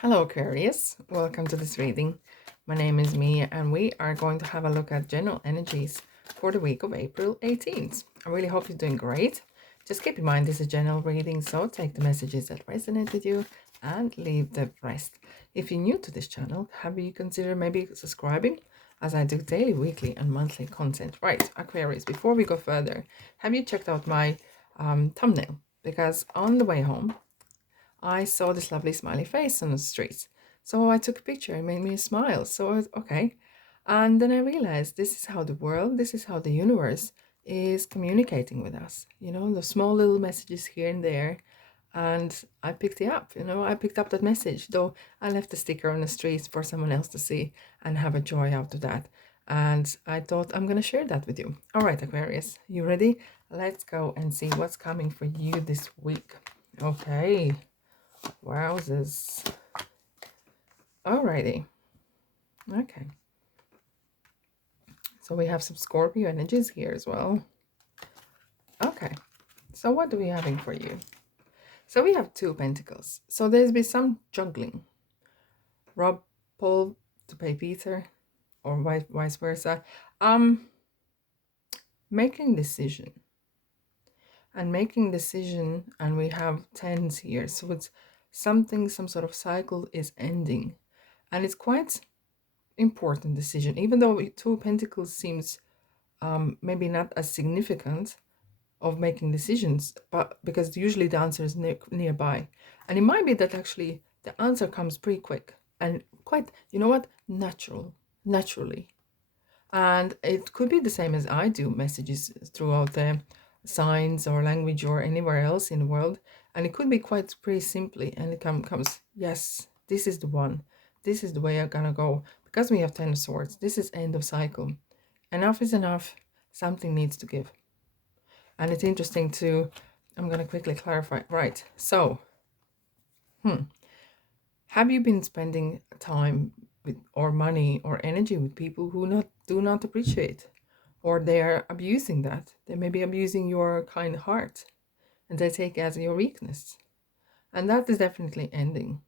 Hello, Aquarius. Welcome to this reading. My name is Mia, and we are going to have a look at general energies for the week of April 18th. I really hope you're doing great. Just keep in mind this is a general reading, so take the messages that resonate with you and leave the rest. If you're new to this channel, have you considered maybe subscribing, as I do daily, weekly, and monthly content? Right, Aquarius, before we go further, have you checked out my thumbnail? Because on the way home, I saw this lovely smiley face on the street. So I took a picture. It made me smile. So I was, okay. And then I realized this is how the world, this is how the universe is communicating with us. You know, the small little messages here and there. And I picked it up, I picked up that message, though I left a sticker on the street for someone else to see and have a joy out of that. And I thought I'm going to share that with you. All right, Aquarius, you ready? Let's go and see what's coming for you this week. Okay. Wowzers. Alrighty. Okay. So we have some Scorpio energies here as well. Okay. So what do we having for you? So we have 2 pentacles. So there's been some juggling. Rob Paul to pay Peter, or vice versa. Making decision. And making decision, and we have 10s here. So it's something, some sort of cycle is ending. And it's quite important decision, even though 2 pentacles seems maybe not as significant of making decisions, but because usually the answer is nearby, and it might be that actually the answer comes pretty quick and quite, naturally, and it could be the same as I do messages throughout the signs or language or anywhere else in the world, and it could be quite pretty simply, and it comes, yes, this is the one, this is the way I'm gonna go, because we have 10 of swords. This is end of cycle. Enough is enough. Something needs to give. And it's interesting to, I'm going to quickly clarify. Right. So, have you been spending time with, or money or energy with people who do not appreciate, or they are abusing that? They may be abusing your kind heart, and they take it as your weakness. And that is definitely ending.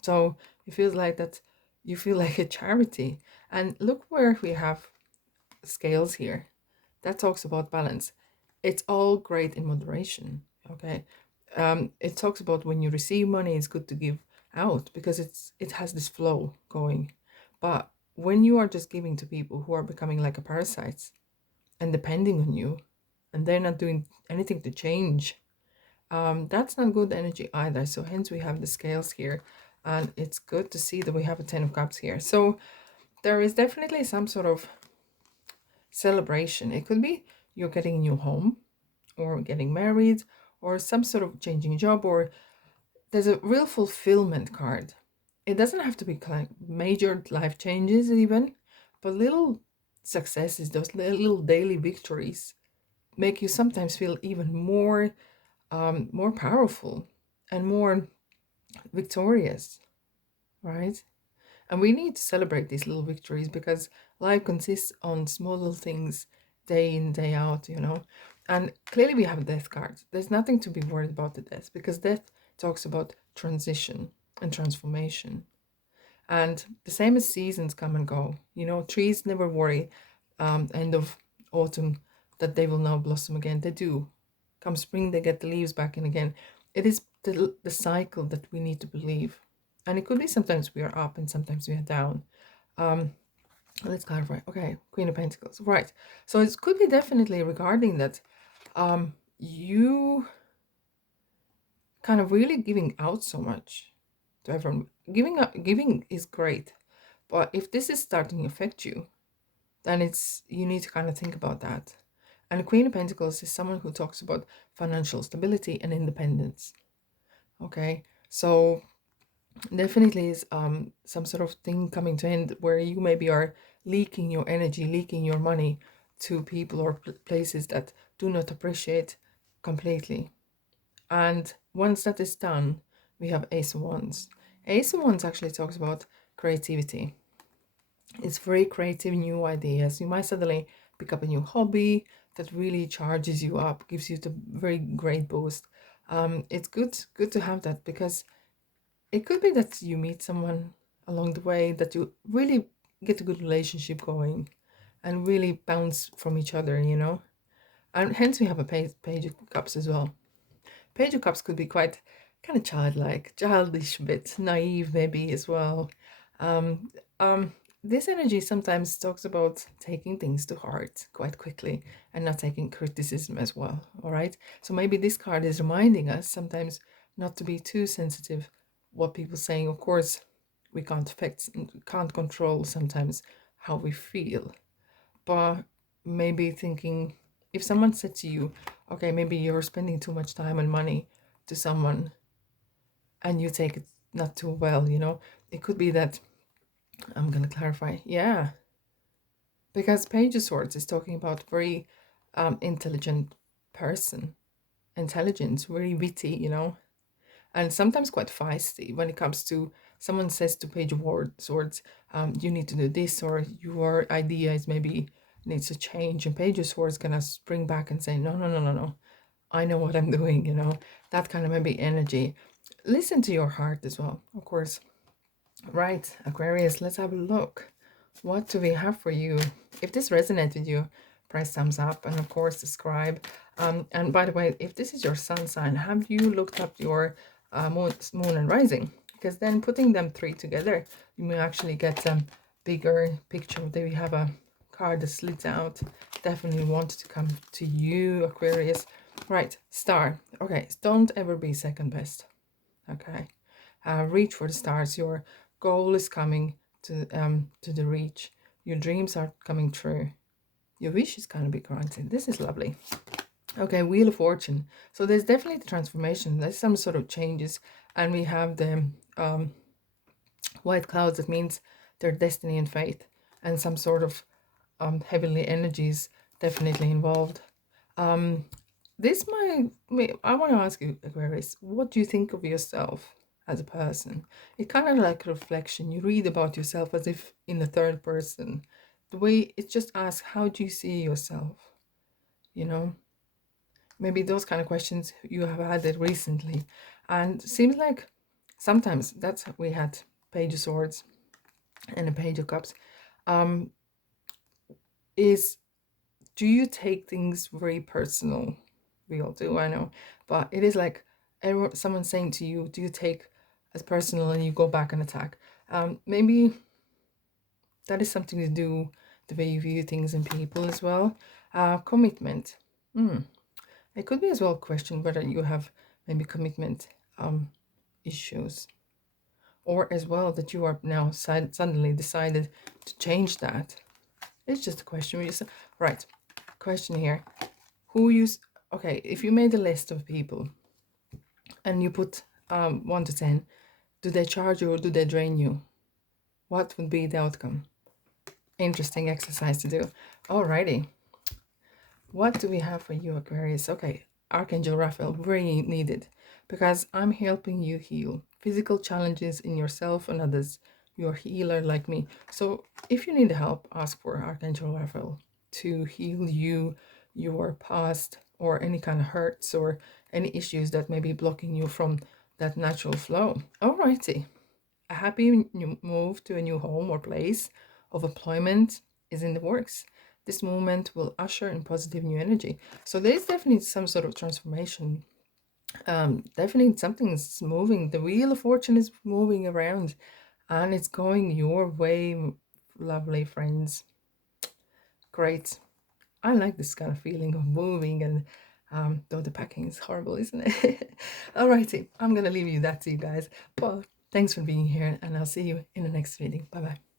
So it feels like that you feel like a charity. And look where we have scales here. That talks about balance. It's all great in moderation. Okay. It talks about when you receive money, it's good to give out because it has this flow going. But when you are just giving to people who are becoming like a parasites and depending on you, and they're not doing anything to change, that's not good energy either. So hence we have the scales here, and it's good to see that we have a 10 of cups here. So there is definitely some sort of celebration. It could be you're getting a new home, or getting married, or some sort of changing job, or there's a real fulfillment card. It doesn't have to be like major life changes even, but little successes, those little daily victories make you sometimes feel even more powerful and more victorious, right? And we need to celebrate these little victories because life consists on small little things day in, day out, And clearly we have a death card. There's nothing to be worried about the death because death talks about transition and transformation. And the same as seasons come and go. Trees never worry end of autumn that they will now blossom again. They do. Come spring, they get the leaves back in again. It is the cycle that we need to believe. And it could be sometimes we are up and sometimes we are down. Let's clarify. Okay, Queen of Pentacles. Right. So it could be definitely regarding that you kind of really giving out so much to everyone. Giving is great. But if this is starting to affect you, then you need to kind of think about that. And the Queen of Pentacles is someone who talks about financial stability and independence. Okay, so definitely is some sort of thing coming to end where you maybe are leaking your energy, leaking your money to people or places that do not appreciate completely. And once that is done, we have Ace of Wands. Ace of Wands actually talks about creativity. It's very creative, new ideas. You might suddenly pick up a new hobby that really charges you up, gives you the very great boost. It's good to have that because It could be that you meet someone along the way that you really get a good relationship going and really bounce from each other, you know? And hence we have a page of cups as well. Page of Cups could be quite kind of childlike, childish, a bit naive maybe as well. Um, um, this energy sometimes talks about taking things to heart quite quickly and not taking criticism as well. All right. So maybe this card is reminding us sometimes not to be too sensitive what people saying. Of course, we can't affect, can't control sometimes how we feel, but maybe thinking if someone said to you, okay, maybe you're spending too much time and money to someone and you take it not too well, you know, it could be that I'm going to clarify. Yeah, because Page of Swords is talking about very intelligent person, intelligence, very witty, you know, and sometimes quite feisty when it comes to someone says to Page of Swords, you need to do this, or your idea is maybe needs to change, and Page of Swords gonna spring back and say, no, no, no, no, no, I know what I'm doing, you know, that kind of maybe energy. Listen to your heart as well, of course. Right, Aquarius, let's have a look. What do we have for you? If this resonates with you, press thumbs up and of course subscribe. And by the way, if this is your sun sign, have you looked up your moon and rising? Because then putting them three together, you may actually get a bigger picture. There we have a card that slits out. Definitely want to come to you, Aquarius. Right, star. Okay, don't ever be second best. Okay, reach for the stars. Your goal is coming to the reach. Your dreams are coming true. Your wish is going to be granted. This is lovely. Okay, Wheel of Fortune. So there's definitely the transformation. There's some sort of changes, and we have the white clouds. That means their destiny and faith, and some sort of heavenly energies definitely involved. This might, I want to ask you, Aquarius, what do you think of yourself as a person? It's kind of like a reflection. You read about yourself as if in the third person. The way it just asks, how do you see yourself? You know, maybe those kind of questions you have had it recently. And seems like sometimes that's we had Page of Swords and a Page of Cups. Um, is do you take things very personal? We all do, I know, but it is like someone saying to you, do you take as personal and you go back and attack? Maybe that is something to do the way you view things and people as well. Commitment. It could be as well a question whether you have maybe commitment issues, or as well that you are now suddenly decided to change that. It's just a question. Right, question here. Who use Okay, if you made a list of people and you put 1 to 10, do they charge you or do they drain you? What would be the outcome? Interesting exercise to do. Alrighty, what do we have for you, Aquarius? Okay, Archangel Raphael, very needed, because I'm helping you heal physical challenges in yourself and others. You're a healer like me, so if you need help, ask for Archangel Raphael to heal you, your past, or any kind of hurts or any issues that may be blocking you from that natural flow. Alrighty, a happy new move to a new home or place of employment is in the works. This movement will usher in positive new energy. So there's definitely some sort of transformation. Definitely something's moving. The wheel of fortune is moving around and it's going your way, lovely friends. Great. I like this kind of feeling of moving, and though the packing is horrible, isn't it? Alrighty, I'm gonna leave you that to you guys. But thanks for being here, and I'll see you in the next video. Bye bye.